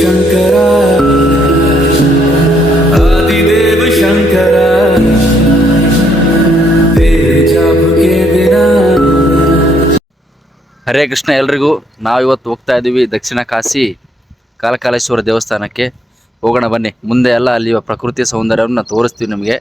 ಶಂಕರ. ಆದಿದೇವ ಶಂಕರ. ಹರೇ ಕೃಷ್ಣ ಎಲ್ರಿಗೂ ನಾವಿವತ್ತು ಹೋಗ್ತಾ ಇದ್ದೀವಿ ದಕ್ಷಿಣ ಕಾಶಿ ಕಾಲಕಾಲೇಶ್ವರ ದೇವಸ್ಥಾನಕ್ಕೆ. ಹೋಗೋಣ ಬನ್ನಿ. ಮುಂದೆ ಎಲ್ಲ ಅಲ್ಲಿಯ ಪ್ರಕೃತಿ ಸೌಂದರ್ಯವನ್ನು ತೋರಿಸ್ತೀವಿ ನಿಮಗೆ.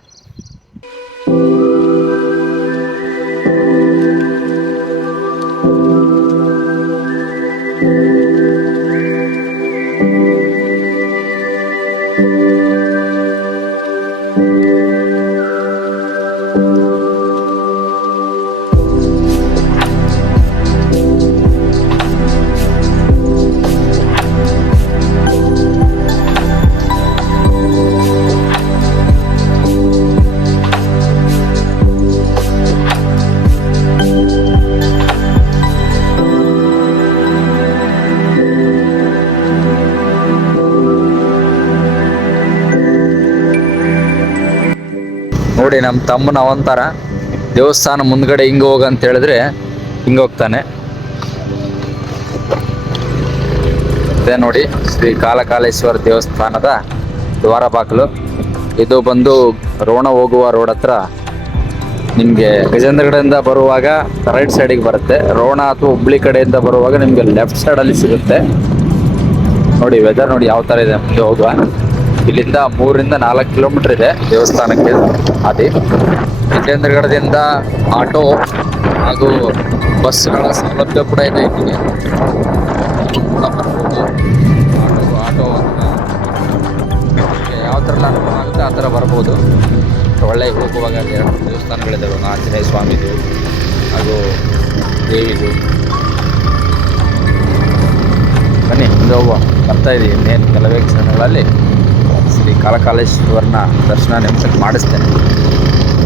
ನಮ್ಮ ತಮ್ಮನ ಅವಂತಾರ ದೇವಸ್ಥಾನ ಮುಂದ್ಗಡೆ ಹಿಂಗೆ ಹೋಗ ಅಂತ ಹೇಳಿದ್ರೆ ಹಿಂಗೆ ಹೋಗ್ತಾನೆ. ಇದೇ ನೋಡಿ, ಶ್ರೀ ಕಾಲಕಾಲೇಶ್ವರ ದೇವಸ್ಥಾನದ ದ್ವಾರ ಬಾಗಿಲು ಇದು ಬಂದು ರೋಣ ಹೋಗುವ ರೋಡ್ ಹತ್ರ ನಿಮಗೆ ಗಜೇಂದ್ರಗಡೆಯಿಂದ ಬರುವಾಗ ರೈಟ್ ಸೈಡಿಗೆ ಬರುತ್ತೆ. ರೋಣ ಅಥವಾ ಹುಬ್ಳಿ ಕಡೆಯಿಂದ ಬರುವಾಗ ನಿಮಗೆ ಲೆಫ್ಟ್ ಸೈಡಲ್ಲಿ ಸಿಗುತ್ತೆ. ನೋಡಿ ವೆದರ್ ನೋಡಿ ಯಾವ ಥರ ಇದೆ ಮುಂದೆ ಹೋಗುವ. ಇಲ್ಲಿಂದ ಮೂರರಿಂದ ನಾಲ್ಕು ಕಿಲೋಮೀಟರ್ ಇದೆ ದೇವಸ್ಥಾನಕ್ಕೆ ಅದೇ ವಿಜೇಂದ್ರಗಡದಿಂದ ಆಟೋ ಹಾಗೂ ಬಸ್ಗಳ ಸೌಲಭ್ಯ ಕೂಡ ಇದೆ ಇಲ್ಲಿಗೆ ಆಟೋ ಯಾವ ಥರ ಅನುಕೂಲ ಆಗುತ್ತೆ ಆ ಥರ ಬರ್ಬೋದು. ಒಳ್ಳೆ ಹೋಗುವಾಗ ಎರಡು ದೇವಸ್ಥಾನಗಳಿದ್ದಾವೆ ಆಂಜನೇಯ ಸ್ವಾಮಿದು ಹಾಗೂ ದೇವಿದು. ಬನ್ನಿ ಹೋಗುವ. ಬರ್ತಾ ಇದೀವಿ ಇನ್ನೇನು ಕೆಲವೇ ಕ್ಷಣಗಳಲ್ಲಿ. ಶ್ರೀ ಕಾಲಕಾಲೇಶ್ವರನ ದರ್ಶನ ನಿಮಿಷಕ್ಕೆ ಮಾಡಿಸ್ತೇನೆ.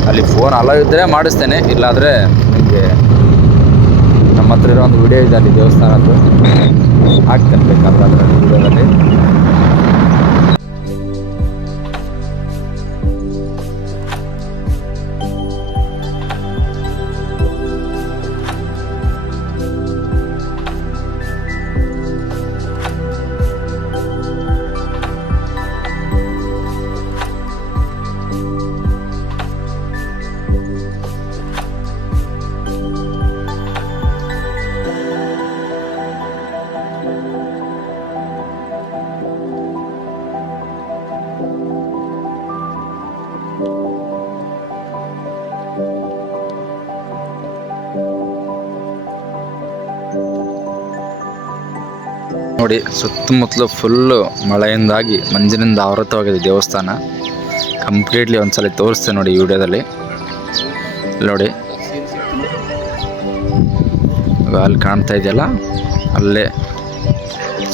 ಅಲ್ಲಿ ಫೋನ್ ಅಲೋ ಇದ್ದರೆ ಮಾಡಿಸ್ತೇನೆ, ಇಲ್ಲಾದರೆ ನಿಮಗೆ ನಮ್ಮ ಹತ್ರ ಇರೋ ಒಂದು ವಿಡಿಯೋ ಇದೆ ಅಲ್ಲಿ ದೇವಸ್ಥಾನದ್ದು ಹಾಕ್ತೇನೆ ಬೇಕಾದ್ರೆ ಅದರಲ್ಲಿ ವಿಡಿಯೋದಲ್ಲಿ ನೋಡಿ, ಸುತ್ತಮುತ್ತಲು ಫುಲ್ಲು ಮಳೆಯಿಂದಾಗಿ ಮಂಜಿನಿಂದ ಆವೃತವಾಗಿದೆ ದೇವಸ್ಥಾನ. ಕಂಪ್ಲೀಟ್ಲಿ ಒಂದ್ಸಲ ತೋರಿಸ್ತೇನೆ ನೋಡಿ ಈ ವಿಡಿಯೋದಲ್ಲಿ. ನೋಡಿ. ಅಲ್ಲಿ ಕಾಣ್ತಾ ಇದೆಯಲ್ಲ, ಅಲ್ಲೇ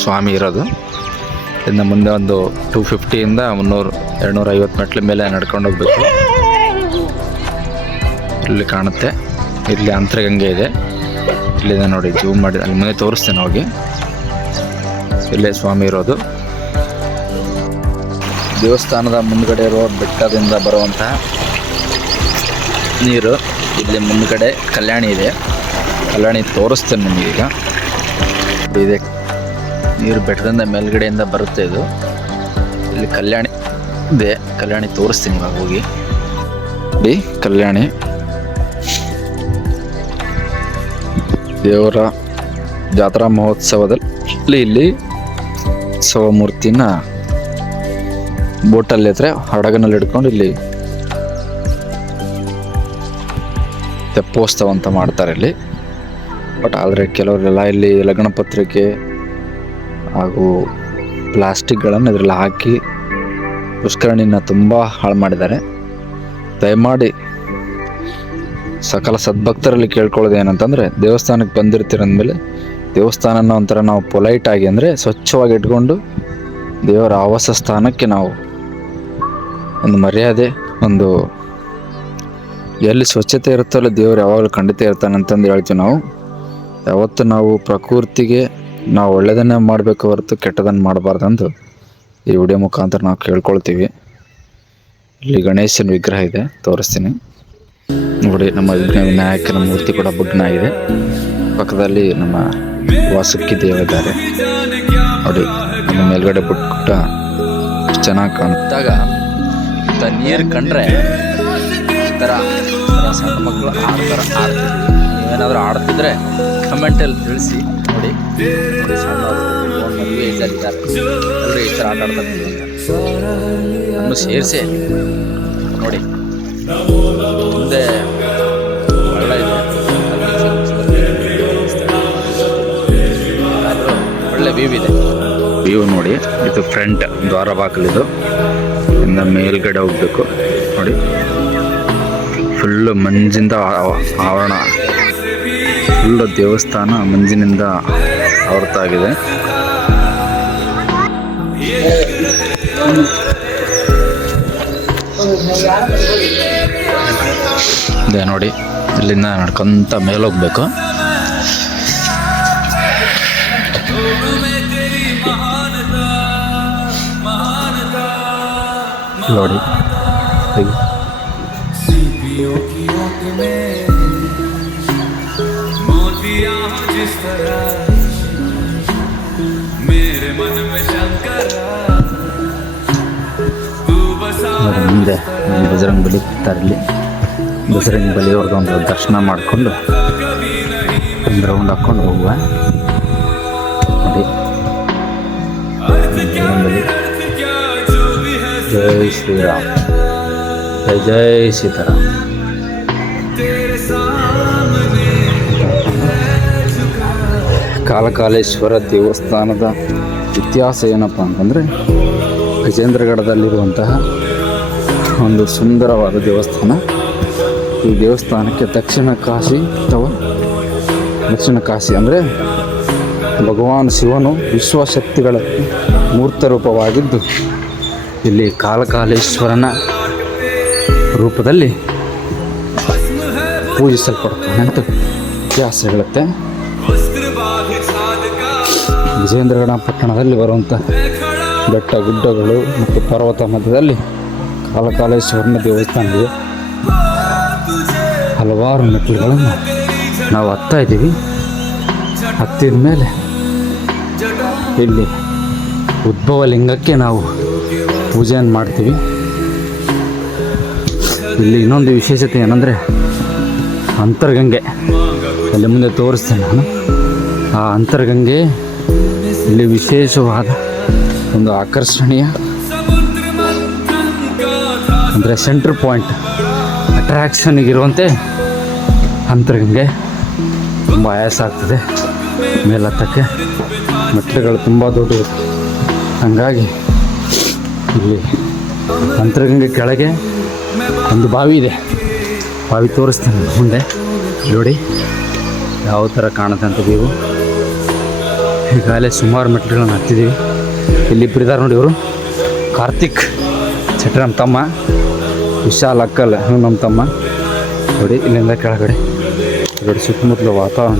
ಸ್ವಾಮಿ ಇರೋದು. ಇನ್ನು ಮುಂದೆ ಒಂದು ಟೂ ಫಿಫ್ಟಿಯಿಂದ ಮುನ್ನೂರು ಎರಡುನೂರ ಐವತ್ತು ಮೆಟ್ಲ ಮೇಲೆ ನಡ್ಕೊಂಡು ಹೋಗ್ಬೇಕು. ಇಲ್ಲಿ ಕಾಣುತ್ತೆ. ಇಲ್ಲಿ ಅಂತರಗಂಗೆ ಇದೆ. ಇಲ್ಲಿದೆ ನೋಡಿ ಜೂಮ್ ಮಾಡಿ, ಅಲ್ಲಿ ಮುಂದೆ ತೋರಿಸ್ತೇನೆ ಹೋಗಿ ಇಲ್ಲೇ ಸ್ವಾಮಿ ಇರೋದು. ದೇವಸ್ಥಾನದ ಮುಂದ್ಗಡೆ ಇರುವ ಬೆಟ್ಟದಿಂದ ಬರುವಂತಹ ನೀರು ಇಲ್ಲಿ ಮುಂದ್ಗಡೆ ಕಲ್ಯಾಣಿ ಇದೆ. ಕಲ್ಯಾಣಿ ತೋರಿಸ್ತೇನೆ ಈಗ. ಇದೆ. ನೀರು ಬೆಟ್ಟದಿಂದ ಮೇಲ್ಗಡೆಯಿಂದ ಬರುತ್ತೆ ಇದು. ಇಲ್ಲಿ ಕಲ್ಯಾಣಿ ಇದೆ. ಕಲ್ಯಾಣಿ ತೋರಿಸ್ತೀನಿ ಇವಾಗ ಹೋಗಿ. ಬಿ ಕಲ್ಯಾಣಿ. ದೇವರ ಜಾತ್ರಾ ಮಹೋತ್ಸವದಲ್ಲಿ ಇಲ್ಲಿ ಉತ್ಸವ ಮೂರ್ತಿನ ಬೋಟಲ್ಲಿ ಹತ್ರ ಹಡಗನಲ್ಲಿ ಹಿಡ್ಕೊಂಡು ಇಲ್ಲಿ ತೆಪ್ಪೋತ್ಸವ ಅಂತ ಮಾಡ್ತಾರೆ ಇಲ್ಲಿ. ಬಟ್ ಆದರೆ ಕೆಲವರೆಲ್ಲ ಇಲ್ಲಿ ಲಗ್ನ ಪತ್ರಿಕೆ ಹಾಗೂ ಪ್ಲಾಸ್ಟಿಕ್ಗಳನ್ನು ಇದರಲ್ಲಿ ಹಾಕಿ ಪುಷ್ಕರಣಿನ ತುಂಬ ಹಾಳು ಮಾಡಿದ್ದಾರೆ. ದಯಮಾಡಿ ಸಕಲ ಸದ್ಭಕ್ತರಲ್ಲಿ ಕೇಳ್ಕೊಳ್ಳೋದು ಏನಂತಂದರೆ ದೇವಸ್ಥಾನಕ್ಕೆ ಬಂದಿರ್ತೀರಂದಮೇಲೆ ದೇವಸ್ಥಾನನ ಒಂಥರ ನಾವು ಪೊಲೈಟ್ ಆಗಿ ಅಂದರೆ ಸ್ವಚ್ಛವಾಗಿ ಇಟ್ಕೊಂಡು ದೇವರ ಆವಾಸ ಸ್ಥಾನಕ್ಕೆ ನಾವು ಒಂದು ಮರ್ಯಾದೆ, ಒಂದು ಎಲ್ಲಿ ಸ್ವಚ್ಛತೆ ಇರುತ್ತೋ ಅಲ್ಲಿ ದೇವರು ಯಾವಾಗಲೂ ಖಂಡಿತ ಇರ್ತಾನೆ ಅಂತಂದು ಹೇಳ್ತೀವಿ ನಾವು. ಯಾವತ್ತು ನಾವು ಪ್ರಕೃತಿಗೆ ನಾವು ಒಳ್ಳೆಯದನ್ನೇ ಮಾಡಬೇಕು ಹೊರತು ಕೆಟ್ಟದನ್ನು ಮಾಡಬಾರ್ದಂದು ಈ ವಿಡಿಯೋ ಮುಖಾಂತರ ನಾವು ಕೇಳ್ಕೊಳ್ತೀವಿ. ಇಲ್ಲಿ ಗಣೇಶನ ವಿಗ್ರಹ ಇದೆ, ತೋರಿಸ್ತೀನಿ. ನೋಡಿ, ನಮ್ಮ ವಿಘ್ನ ವಿನಾಯಕನ ಮೂರ್ತಿ ಕೂಡ ಬುಡ್ನಾಗಿದೆ ಪಕ್ಕದಲ್ಲಿ ನಮ್ಮ ವಾಸುಕಿ ದೇವ ಇದ್ದಾರೆ. ನೋಡಿ, ನಮ್ಮ ಮೇಲ್ಗಡೆ ಬಿಟ್ಬಿಟ್ಟ ಚೆನ್ನಾಗಿ ಕಾಣಿಸ್ದಾಗ ಇಂಥ ನೀರು ಕಂಡ್ರೆ ಈ ಥರ ಸಣ್ಣ ಮಕ್ಕಳು ಆಡ್ತಾರ, ಆಡ್ತಾರೆ. ನೀವೇನಾದರೂ ಆಡ್ತಿದ್ರೆ ಕಮೆಂಟಲ್ಲಿ ತಿಳಿಸಿ. ನೋಡಿ ಮದುವೆ ಇದ್ದಾರೆ ಎಲ್ಲರೂ ಈ ಥರ ಆಟ ಆಡ್ತಾರೆ. ಸೇರಿಸಿ. ನೋಡಿ, ಮುಂದೆ ಇದು ಫ್ರಂಟ್ ದ್ವಾರ ಬಾಗಿಲಿದು ಇಂದ. ಮೇಲ್ಗಡೆ ಹೋಗ್ಬೇಕು. ನೋಡಿ. ಫುಲ್ಲು ಮಂಜಿಂದ ಆವರಣ. ಫುಲ್ಲು ದೇವಸ್ಥಾನ ಮಂಜಿನಿಂದ ಆವೃತ್ತಾಗಿದೆ ನೋಡಿ. ಇಲ್ಲಿಂದ ನಡ್ಕೊಂತ ಮೇಲೆ ನೋಡಿ. ಮುಂದೆ ಬಜರಂಗ ಬಲಿ ತರಲಿ ಬಜರಂಗ ಬಲಿ ಒಂದು ದರ್ಶನ ಮಾಡಿಕೊಂಡು ಒಂದು ರೌಂಡ್ ಹಾಕ್ಕೊಂಡು ಹೋಗುವ. ಜೈ ಶ್ರೀರಾಮ್. ಜೈ ಜೈ ಸೀತಾರಾಮ್. ಕಾಲಕಾಲೇಶ್ವರ ದೇವಸ್ಥಾನದ ಇತಿಹಾಸ ಏನಪ್ಪ ಅಂತಂದರೆ ಗಜೇಂದ್ರಗಢದಲ್ಲಿರುವಂತಹ ಒಂದು ಸುಂದರವಾದ ದೇವಸ್ಥಾನ. ಈ ದೇವಸ್ಥಾನಕ್ಕೆ ದಕ್ಷಿಣ ಕಾಶಿ ಅಥವಾ ದಕ್ಷಿಣ ಕಾಶಿ ಅಂದರೆ ಭಗವಾನ್ ಶಿವನು ವಿಶ್ವಶಕ್ತಿಗಳ ಮೂರ್ತ ರೂಪವಾಗಿದ್ದು ಇಲ್ಲಿ ಕಾಲಕಾಲೇಶ್ವರನ ರೂಪದಲ್ಲಿ ಪೂಜಿಸಲ್ಪಡ್ತಾನೆ ಅಂತ ಇತಿಹಾಸ ಹೇಳುತ್ತೆ ವಿಜೇಂದ್ರಗಡ ಪಟ್ಟಣದಲ್ಲಿ ಬರುವಂಥ ಬೆಟ್ಟ ಗುಡ್ಡಗಳು ಮತ್ತು ಪರ್ವತ ಮಧ್ಯದಲ್ಲಿ ಕಾಲಕಾಲೇಶ್ವರನ ದೇವಸ್ಥಾನ ಇದೆ ಹಲವಾರು ಮೆಟ್ಟಿಲುಗಳನ್ನು ನಾವು ಹತ್ತಾ ಇದ್ದೀವಿ. ಹತ್ತಿದ ಮೇಲೆ ಇಲ್ಲಿ ಉದ್ಭವ ಲಿಂಗಕ್ಕೆ ನಾವು ಪೂಜೆಯನ್ನು ಮಾಡ್ತೀವಿ? ಇಲ್ಲಿ ಇನ್ನೊಂದು ವಿಶೇಷತೆ ಏನಂದರೆ ಅಂತರ್ಗಂಗೆ. ಅಲ್ಲಿ ಮುಂದೆ ತೋರಿಸ್ತೇನೆ ನಾನು. ಆ ಅಂತರ್ಗಂಗೆ ಇಲ್ಲಿ ವಿಶೇಷವಾದ ಒಂದು ಆಕರ್ಷಣೀಯ ಅಂದರೆ ಸೆಂಟ್ರ್ ಪಾಯಿಂಟ್ ಅಟ್ರ್ಯಾಕ್ಷನ್ಗಿರುವಂತೆ ಅಂತರ್ಗಂಗೆ ತುಂಬ ಆಯಾಸ ಆಗ್ತದೆ ಮೇಲತ್ತಕ್ಕೆ. ಮೆಟ್ಟಗಳು ತುಂಬ ದೊಡ್ಡ ಹಾಗಾಗಿ ಇಲ್ಲಿ ಅಂತರಗಂಗೆ ಕೆಳಗೆ ಒಂದು ಬಾವಿ ಇದೆ. ಬಾವಿ ತೋರಿಸ್ತೇನೆ ಮುಂದೆ. ನೋಡಿ, ಯಾವ ಥರ ಕಾಣುತ್ತೆ ಅಂತ ನೀವು. ಈಗಾಗಲೇ ಸುಮಾರು ಮೆಟ್ಲುಗಳನ್ನು ಹತ್ತಿದ್ದೀವಿ. ಇಲ್ಲಿ ಇದ್ದಾರೆ ನೋಡಿ ಇವರು. ಕಾರ್ತಿಕ್, ಚಟ್ರ ನಮ್ಮ ತಮ್ಮ. ವಿಶಾಲ್ ಅಕ್ಕಲ್ ನಮ್ಮ ತಮ್ಮ. ನೋಡಿ, ಇಲ್ಲಿಂದ ಕೆಳಗಡೆ. ನೋಡಿ, ಸುತ್ತಮುತ್ತಲ ವಾತಾವರಣ.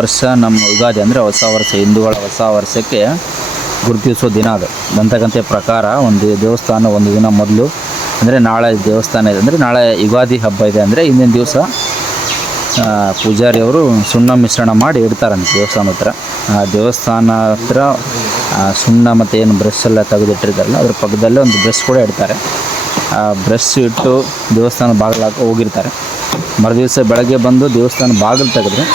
ವರ್ಷ ನಮ್ಮ ಯುಗಾದಿ ಅಂದರೆ ಹೊಸ ವರ್ಷ, ಹಿಂದೂಗಳ ಹೊಸ ವರ್ಷಕ್ಕೆ ಗುರುತಿಸೋ ದಿನ ಅದು. ದಂತಕಂತೆ ಪ್ರಕಾರ ಒಂದು ದೇವಸ್ಥಾನ ಒಂದು ದಿನ ಮೊದಲು ಅಂದರೆ ನಾಳೆ ದೇವಸ್ಥಾನ ಇದೆ. ಅಂದರೆ ನಾಳೆ ಯುಗಾದಿ ಹಬ್ಬ ಇದೆ ಅಂದರೆ ಹಿಂದಿನ ದಿವಸ ಪೂಜಾರಿಯವರು ಸುಣ್ಣ ಮಿಶ್ರಣ ಮಾಡಿ ಇಡ್ತಾರಂತೆ ದೇವಸ್ಥಾನ ಹತ್ರ. ಆ ದೇವಸ್ಥಾನ ಹತ್ರ ಸುಣ್ಣ ಮತ್ತು ಏನು ಬ್ರಷ್ ಎಲ್ಲ ತೆಗೆದಿಟ್ಟಿರ್ತಾರಲ್ಲ, ಅದ್ರ ಪಕ್ಕದಲ್ಲೇ ಒಂದು ಬ್ರಷ್ ಕೂಡ ಇಡ್ತಾರೆ. ಆ ಬ್ರಷ್ ಇಟ್ಟು ದೇವಸ್ಥಾನ ಬಾಗಿಲಾಕ ಹೋಗಿರ್ತಾರೆ. ಮರುದಿವಸ ಬೆಳಗ್ಗೆ ಬಂದು ದೇವಸ್ಥಾನ ಬಾಗಿಲು ತೆಗೆದ್ರೆ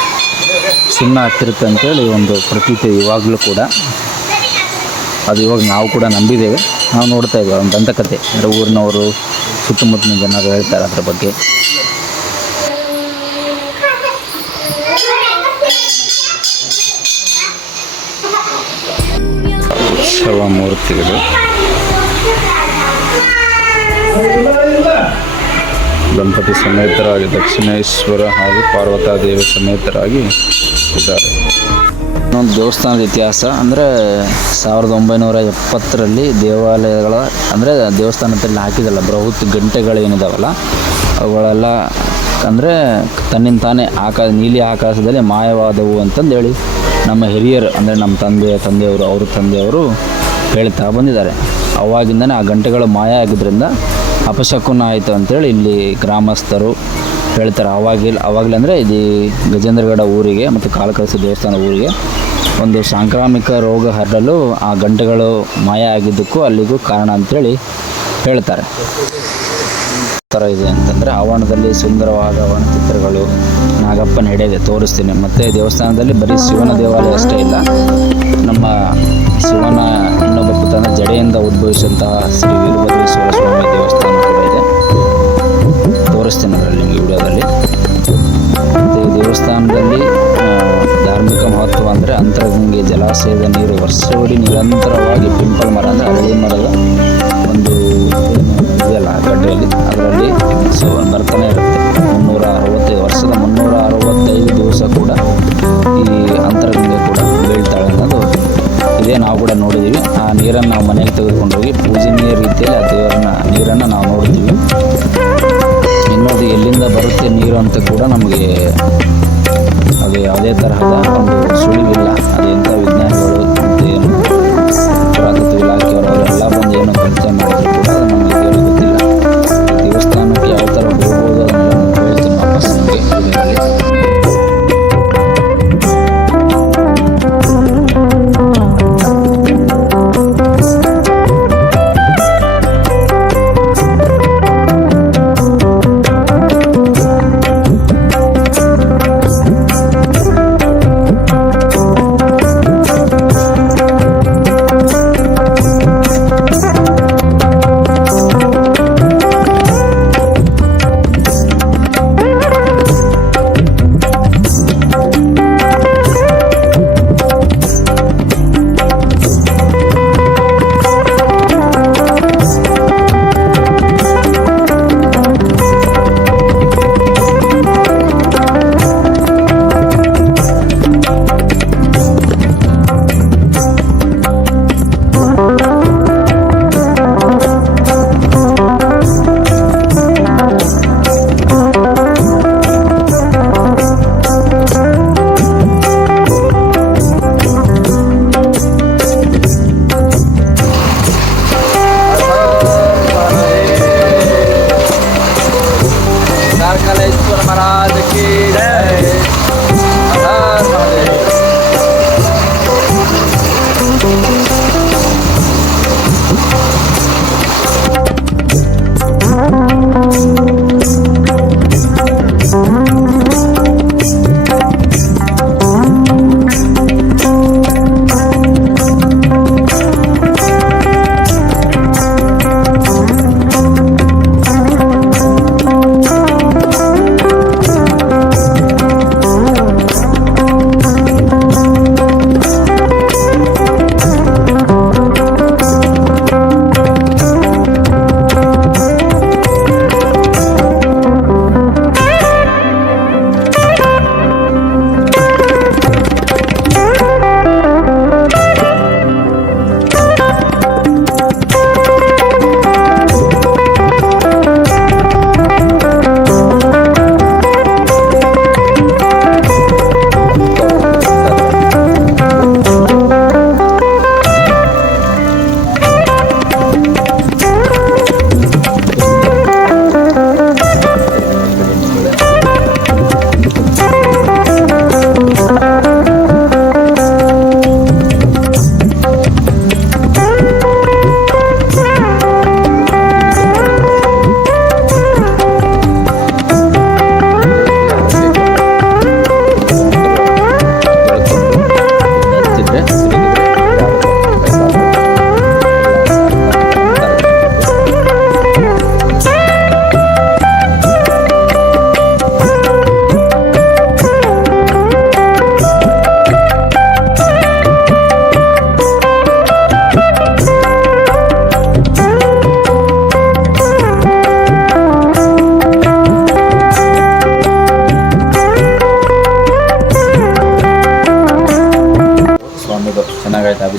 ಸುಣ್ಣ ಹಾಕ್ತಿರುತ್ತೆ ಅಂತೇಳಿ ಒಂದು ಪ್ರತೀತಿ ಇವಾಗಲೂ ಕೂಡ. ಅದು ಇವಾಗ ನಾವು ಕೂಡ ನಂಬಿದ್ದೇವೆ. ನಾವು ನೋಡ್ತಾ ಇದ್ದೇವೆ ಒಂದು ದಂತಕತೆ. ಅಂದರೆ ಊರಿನವರು, ಸುತ್ತಮುತ್ತಲಿನ ಜನರು ಹೇಳ್ತಾರೆ ಅದರ ಬಗ್ಗೆ. ಶವ ಮೂರ್ತಿಗಳು ದಂಪತಿ ಸಮೇತರಾಗಿ ದಕ್ಷಿಣೇಶ್ವರ ಹಾಗೂ ಪಾರ್ವತಾದೇವಿ ಸಮೇತರಾಗಿ ಇದ್ದಾರೆ. ಇನ್ನೊಂದು ದೇವಸ್ಥಾನದ ಇತಿಹಾಸ ಅಂದರೆ ಸಾವಿರದ ಒಂಬೈನೂರ ಎಪ್ಪತ್ತರಲ್ಲಿ ದೇವಾಲಯಗಳ ಅಂದರೆ ದೇವಸ್ಥಾನದಲ್ಲಿ ಹಾಕಿದಲ್ಲ, ಬೃಹತ್ ಗಂಟೆಗಳೇನಿದಾವಲ್ಲ, ಅವುಗಳೆಲ್ಲ ಅಂದರೆ ತನ್ನಿಂದ ತಾನೇ ಆಕಾಶ, ನೀಲಿ ಆಕಾಶದಲ್ಲಿ ಮಾಯವಾದವು ಅಂತಂದೇಳಿ ನಮ್ಮ ಹಿರಿಯರು ಅಂದರೆ ನಮ್ಮ ತಂದೆ, ತಂದೆಯವರು, ಅವ್ರ ತಂದೆಯವರು ಹೇಳ್ತಾ ಬಂದಿದ್ದಾರೆ. ಅವಾಗಿಂದನೇ ಆ ಗಂಟೆಗಳು ಮಾಯ ಆಗಿದ್ದರಿಂದ ಅಪಶಕುನ ಆಯಿತು ಅಂತೇಳಿ ಇಲ್ಲಿ ಗ್ರಾಮಸ್ಥರು ಹೇಳ್ತಾರೆ. ಅವಾಗಿಲ್ಲ ಅವಾಗಲೇ ಅಂದರೆ ಇದು ಗಜೇಂದ್ರಗಡ ಊರಿಗೆ ಮತ್ತು ಕಾಳಕಳಸ ದೇವಸ್ಥಾನ ಊರಿಗೆ ಒಂದು ಸಾಂಕ್ರಾಮಿಕ ರೋಗ ಹರಡಲು ಆ ಗಂಟೆಗಳು ಮಾಯ ಆಗಿದ್ದಕ್ಕೂ ಅಲ್ಲಿಗೂ ಕಾರಣ ಅಂತೇಳಿ ಹೇಳ್ತಾರೆ. ಥರ ಇದೆ ಅಂತಂದರೆ ಆವರಣದಲ್ಲಿ ಸುಂದರವಾದ ವರ್ಣಚಿತ್ರಗಳು ಚಿತ್ರಗಳು ನಾಗಪ್ಪನ ಹಿಡಿಯದೆ ತೋರಿಸ್ತೀನಿ. ಮತ್ತು ದೇವಸ್ಥಾನದಲ್ಲಿ ಬರೀ ಶಿವನ ದೇವಾಲಯ ಅಷ್ಟೇ ಇಲ್ಲ. ನಮ್ಮ ಶಿವನ ಇನ್ನೊಬ್ಬ ಪುತನ ಜಡೆಯಿಂದ ಉದ್ಭವಿಸಿದಂತಹ ಶ್ರೀ ವೀರಭದ್ರೇಶ್ವರ ತೋರಿಸ್ತೀನಿ ಅದರಲ್ಲಿ ನಿಮಗೆ ವಿಡಿಯೋದಲ್ಲಿ ಮತ್ತು ದೇವಸ್ಥಾನದಲ್ಲಿ ಧಾರ್ಮಿಕ ಮಹತ್ವ ಅಂದರೆ ಅಂತರಗಂಗೆ ಜಲಾಶಯದ ನೀರು ವರ್ಷವಿಡೀ ನಿರಂತರವಾಗಿ ಪಿಂಪಲ್ ಮರ ಅಂದರೆ ಹಳದಿ ಮರದ ಒಂದು, ಇದೆಯಲ್ಲ, ಗಡ್ಡೆಯಲ್ಲಿ, ಅದರಲ್ಲಿ ಕೂಡ ನಮಗೆ ಅದು ಯಾವುದೇ ತರಹದ ಒಂದು ಸುಳಿವಿಲ್ಲ.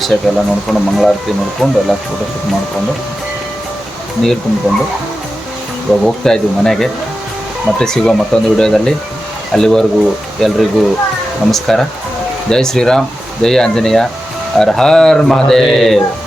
ಅಭಿಷೇಕ ಎಲ್ಲ ನೋಡಿಕೊಂಡು ಮಂಗಳಾರತಿ ನೋಡಿಕೊಂಡು ಎಲ್ಲ ಫೋಟೋ ಶೂಟ್ ಮಾಡಿಕೊಂಡು ನೀರು ತುಂಬಿಕೊಂಡು ಇವಾಗ ಹೋಗ್ತಾ ಇದ್ದೀವಿ ಮನೆಗೆ. ಮತ್ತೆ ಸಿಗುವ ಮತ್ತೊಂದು ವಿಡಿಯೋದಲ್ಲಿ. ಅಲ್ಲಿವರೆಗೂ ಎಲ್ರಿಗೂ ನಮಸ್ಕಾರ. ಜೈ ಶ್ರೀರಾಮ್. ಜೈ ಆಂಜನೇಯ. ಹರ ಹರ್ ಮಹಾದೇವ್.